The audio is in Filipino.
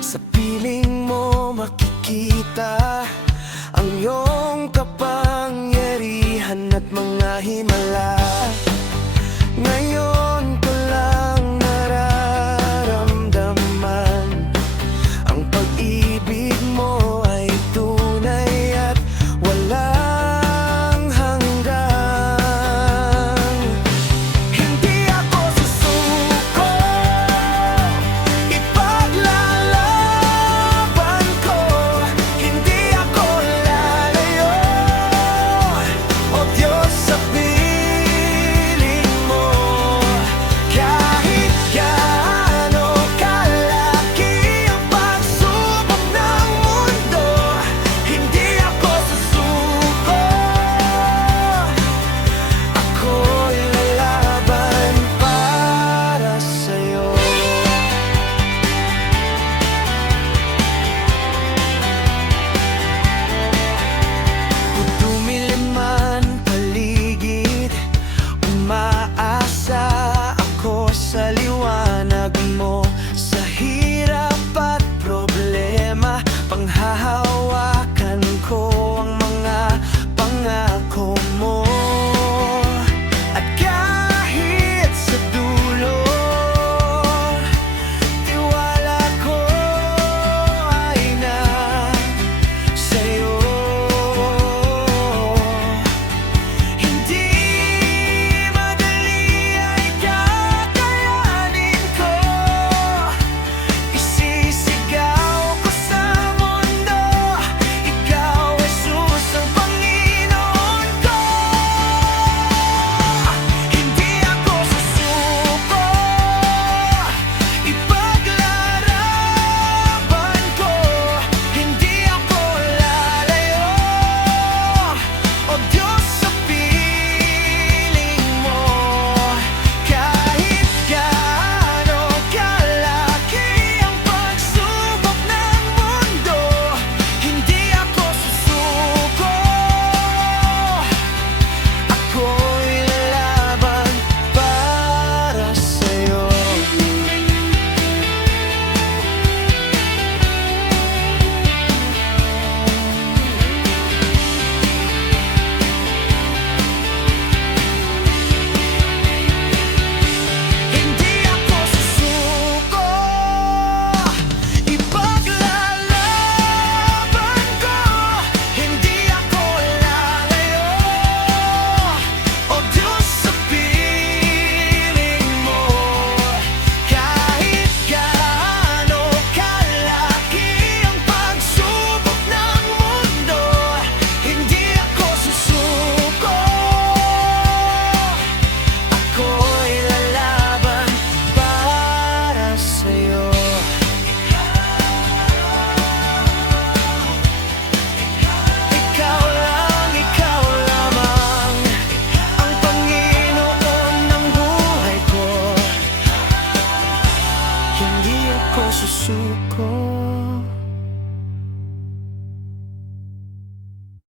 Sa piling mo makikita ang iyong kapangyarihan at mga himala. Ngayon ko lang nararamdaman ang pag-ibig mo ay tunay at walang hanggan. Hindi ako susuko, ipaglalaban ko. Hindi ako lalayo, o Diyos, sa piling mo. Kahit gaano kalaki ang pagsubok ng mundo, hindi ako susuko. Ako'y lalaban para sa'yo. Kung dumilim man paligid, umaasa ako sa liwanag mo. Sa hirap at problema, panghahawakan ko ang mga pangako mo. At kahit sa dulo, tiwala ko ay sa'yo. Hindi madali ay kakayanin ko. Isisigaw ko sa mundo, ikaw, Jesus, ang Panginoon ko. Hindi ako susuko, ipaglalaban ko. Hindi ako lalayo, o Diyos, sa piling mo. Kahit gaano kalaki ang pagsubok ng mundo, hindi ako susuko. Ako'y lalaban para sa'yo. Hindi ako susuko, ipaglalaban ko. Hindi ako lalayo, o Diyos, sa piling mo. Kahit gaano kalaki ang pagsubok ng mundo, hindi ako susuko. Ako'y lalaban para sa'yo. Ikaw lamang ang Panginoon ng buhay ko. Hindi ako susuko.